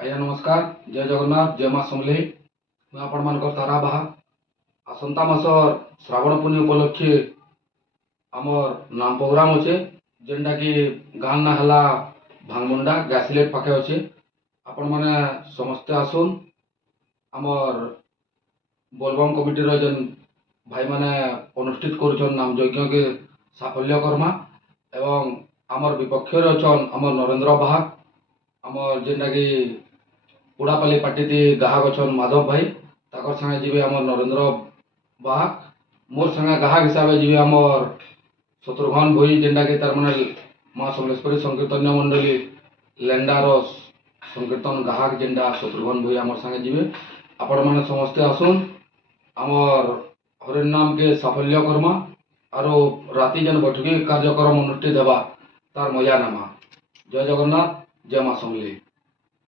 ଆଜ୍ଞା ନମସ୍କାର, ଜୟ ଜଗନ୍ନାଥ, ଜୟ ମା ସମଲେଇ। ମୁଁ ଆପଣମାନଙ୍କର ତାରା ବାହା। ଆସନ୍ତା ମାସ ଶ୍ରାବଣ ପୂର୍ଣ୍ଣିମା ଉପଲକ୍ଷେ ଆମର ନାମ ପ୍ରୋଗ୍ରାମ ଅଛେ, ଯେନ୍ଟାକି ଗାଁ ନା ହେଲା ଭାଙ୍ଗମୁଣ୍ଡା ଗ୍ୟାସିଲେଟ୍ ପାଖେ ଅଛେ। ଆପଣମାନେ ସମସ୍ତେ ଆସୁନ୍। ଆମର ବୋଲବମ୍ କମିଟିର ଯେନ୍ ଭାଇମାନେ ଅନୁଷ୍ଠିତ କରୁଛନ୍ ନାମ ଯଜ୍ଞକେ ସାଫଲ୍ୟ କର୍ମା। ଏବଂ ଆମର ବିପକ୍ଷରେ ଅଛନ୍ ଆମର ନରେନ୍ଦ୍ର ବାହା, ଆମର ଯେନ୍ଟାକି ପୁଡ଼ାପାଲି ପାର୍ଟି ଗାହକ ଅଛନ୍ ମାଧବ ଭାଇ, ତାଙ୍କର ସାଙ୍ଗେ ଯିବେ ଆମର ନରେନ୍ଦ୍ର ବାହା। ମୋର୍ ସାଙ୍ଗେ ଗାହକ ହିସାବରେ ଯିବେ ଆମର ଶତ୍ରୁଘ୍ନ ଭୋଇ, ଯେନ୍ଟାକି ତାର ମାନେ ମା ସମଲେଶ୍ୱରୀ ସଂକୀର୍ତ୍ତନ୍ୟ ମଣ୍ଡଳୀ ଲେଣ୍ଡାର ସଂକୀର୍ତ୍ତନ ଗାହକ ଯେନ୍ଟା ଶତ୍ରୁଘ୍ନ ଭୋଇ ଆମର ସାଙ୍ଗେ ଯିବେ। ଆପଣମାନେ ସମସ୍ତେ ଆସୁନ୍, ଆମର ହରିନାମକେ ସାଫଲ୍ୟ କର୍ମା। ଆରୁ ରାତି ଯେନ୍ ବୈଠକି କାର୍ଯ୍ୟକ୍ରମ ଅନୁଷ୍ଠିତ ହେବା ତାର ମଜା ନେମା। ଜୟ ଜଗନ୍ନାଥ, ଜୟ ମା ସମଲେଇ।